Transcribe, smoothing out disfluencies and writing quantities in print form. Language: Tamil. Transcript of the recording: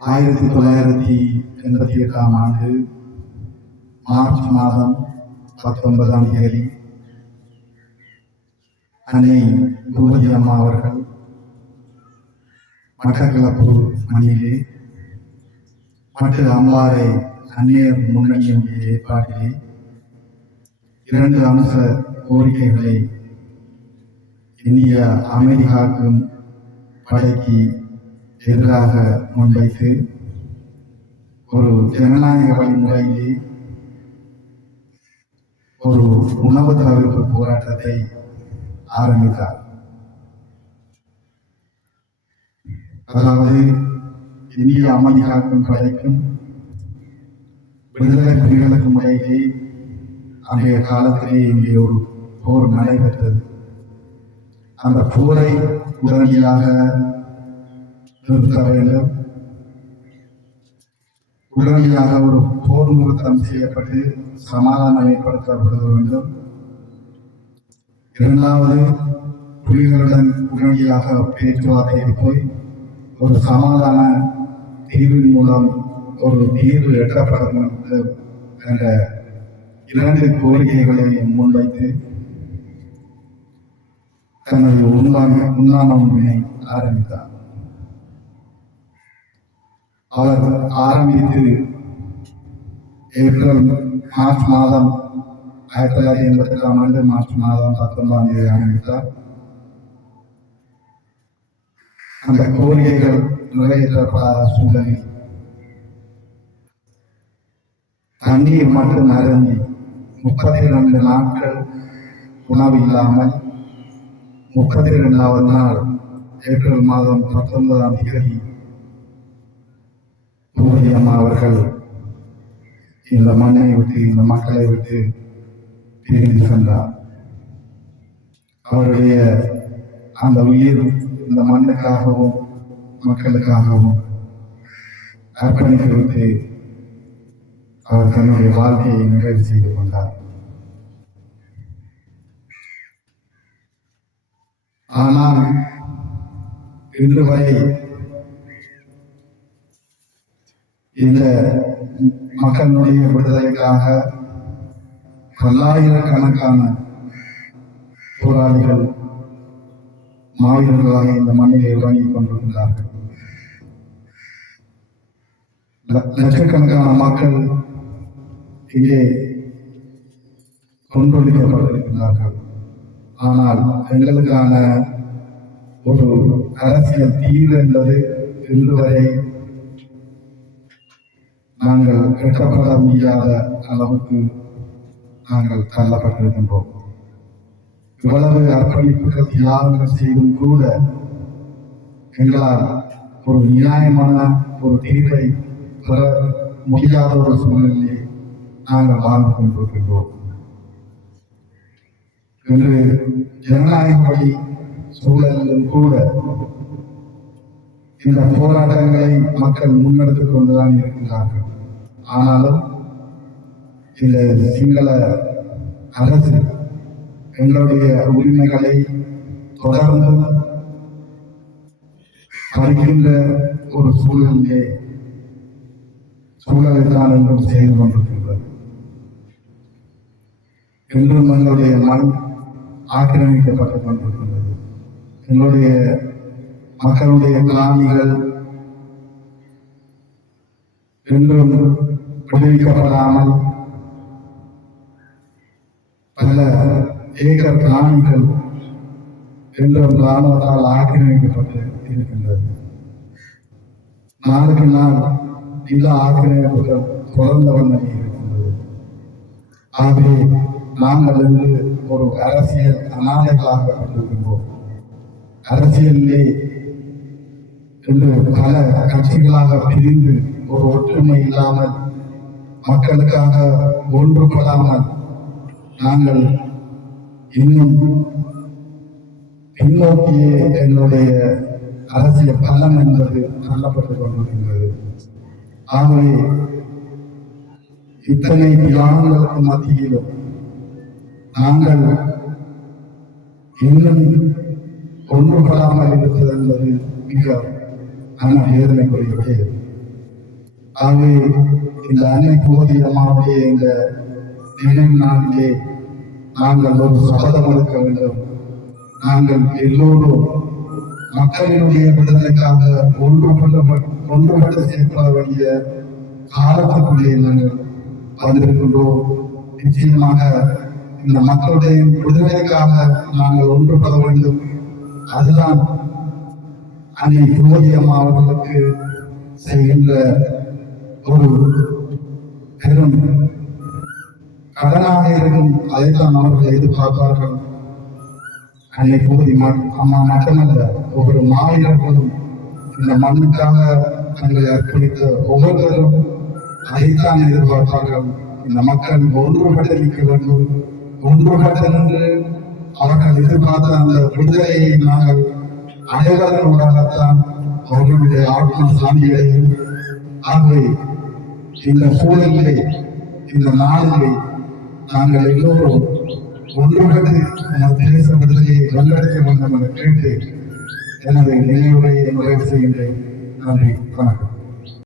1988ஆம் ஆண்டு மார்ச் மாதம் 19ஆம் தேதி அன்னை பூபதி அம்மா அவர்கள் மட்டக்களப்பு மண்ணிலே மற்ற அம்மாரை அந்நியர் முன்னணியுடைய ஏற்பாட்டிலே 2 அம்ச கோரிக்கைகளை இந்திய அமைதி காக்கும் படைக்கு எதிராக முன்வைத்து ஒரு ஜனநாயக வழிமுறையிலே ஒரு உணவு தவிர்ப்பு போராட்டத்தை ஆரம்பித்தார். அதாவது இந்திய அமைதி காக்கும் படைக்கும் விடுதலை புலிகளுக்கும் இடையிலே அன்றைய காலத்திலே இங்கே ஒரு போர் நடைபெற்றது. அந்த போரை உடனடியாக நிறுத்த வேண்டும். உடனடியாக ஒரு போர் நிறுத்தம் செய்யப்பட்டு சமாதானம் ஏற்படுத்தப்பட வேண்டும். 2வது, புலிகளுடன் உடனடியாக பேச்சுவார்த்தைக்கு போய் ஒரு சமாதான தீர்வின் மூலம் ஒரு தீர்வு எட்டப்பட வேண்டும் என்ற 2 கோரிக்கைகளை முன்வைத்து தனது உண்ணான உண்மையை ஆரம்பித்தார். அவர் ஆரம்பித்து மார்ச் மாதம் 1988ஆம் ஆண்டு மார்ச் மாதம் 19ஆம் தேதி ஆரம்பித்தார். அந்த கோரிக்கைகள் நிறைவேற்றப்படாத சூழலில் தண்ணீர் மட்டும் அருந்தி 32 நாட்கள் உணவு இல்லாமல் 32வது நாள் ஏப்ரல் மாதம் 19ஆம் தேதி பூபதி அம்மா அவர்கள் இந்த மண்ணை விட்டு இந்த மக்களை விட்டு பிரிந்து சென்றார். அவருடைய அந்த உயிர் இந்த மண்ணுக்காகவும் மக்களுக்காகவும் அர்ப்பணித்து விட்டு அவர் தன்னுடைய வாழ்க்கையை நிறைவு செய்து கொண்டார். ஆனால் இன்று வரை இந்த மக்களுடைய விடுதலைக்காக பல்லாயிரக்கணக்கான போராளிகள் மாவீரர்களாக இந்த மண்ணிலே உறங்கிக் கொண்டிருக்கிறார்கள். லட்சக்கணக்கான மக்கள் இங்கே கொன்றொழிக்கப்பட்டிருக்கிறார்கள். ஆனால் எங்களுக்கான ஒரு அரசியல் தீர்வு என்பது இன்று வரை நாங்கள் எட்டப்பட முடியாத அளவுக்கு நாங்கள் தள்ளப்பட்டிருக்கின்றோம். இவ்வளவு அர்ப்பணிப்புகள் தியாகங்கள் செய்தும் கூட எங்களால் ஒரு நியாயமான ஒரு தீர்வை பெற முடியாத ஒரு சூழ்நிலையை நாங்கள் வாழ்ந்து கொண்டிருக்கின்றோம். இன்று ஜனநாயக வழி சூழலிலும் கூட இந்த போராட்டங்களை மக்கள் முன்னெடுத்துக் கொண்டுதான் இருக்கிறார்கள். ஆனாலும் இந்த சிங்கள அரசு எங்களுடைய உரிமைகளை தொடர்ந்து பறிக்கின்ற ஒரு சூழலைத்தான் என்றும் செய்து கொண்டிருக்கின்றது. என்றும் எங்களுடைய மண் ஆக்கிரமிக்கப்பட்டுக் கொண்டிருக்கின்றது. எங்களுடைய மக்களுடைய காணிகள் என்றும் விடுவிக்கப்படாமல் பல ஏக்கர் காணிகள் என்றும் இராணுவத்தால் ஆக்கிரமிக்கப்பட்டு இருக்கின்றது. நாளுக்கு நாள் இந்த ஆக்கிரமிப்புகள் தொடர்ந்த வண்ணம் இருக்கின்றது. ஆகவே நாங்கள் இன்று ஒரு அரசியல் அநாதைகளாக கொண்டிருக்கின்றோம். அரசியலிலே இன்று பல கட்சிகளாக பிரிந்து ஒரு ஒற்றுமை இல்லாமல் மக்களுக்காக ஒன்றுபடாமல் நாங்கள் இன்னும் பின்னோக்கியே எங்களுடைய அரசியல் பலம் என்பது தள்ளப்பட்டுக் கொண்டிருக்கின்றது. ஆகவே இத்தனை தியாகங்களுக்கு மத்தியிலும் நாங்கள் இன்னும் ஒன்றுபடாமல் இருப்பது என்பது மிக வேதனைக்குரிய. ஆகவே இந்த அன்னை பூவதி அம்மாவுடைய இந்த நினைவு நாளிலே நாங்கள் ஒரு சபதம் எடுக்க வேண்டும். நாங்கள் எல்லோரும் மக்களினுடைய விடுதலைக்காக ஒன்றுபட்டு செயல்பட வேண்டிய காலத்துக்குள்ளே நாங்கள் வந்திருக்கின்றோம். நிச்சயமாக இந்த மக்களுடைய விடுதலைக்காக நாங்கள் ஒன்றுபட வேண்டும். அதுதான் அன்னை பூவதி அம்மா அவர்களுக்கு செய்கின்ற ஒரு பெரும் கடனாக இருக்கும். அதைத்தான் அவர்கள் எதிர்பார்ப்பார்கள். அன்னை பூவதி அம்மா மட்டுமல்ல, ஒவ்வொரு மாவீரர்களும் இந்த மண்ணுக்காக தங்களை அர்ப்பணித்த ஒவ்வொருவரும் அதைத்தான் எதிர்பார்ப்பார்கள். இந்த மக்கள் ஒன்றுபட்டு நிற்க வேண்டும். ஒன்றுபட்டு நின்று அவர்கள் எதிர்பார்த்த அந்த விடுதலையை நாங்கள் அனைவர்களாகத்தான் அவர்களுடைய ஆத்ம சாந்தியடையும். ஆகவே இந்த சூழலிலே, இந்த நாளிலே நாங்கள் எல்லோரும் ஒன்றுபட்டு நமது தேச விடுதலையை வென்றெடுக்க வேண்டும் என கேட்டு எனது நினைவுரையை நிறைவு செய்கின்றேன். நன்றி, வணக்கம்.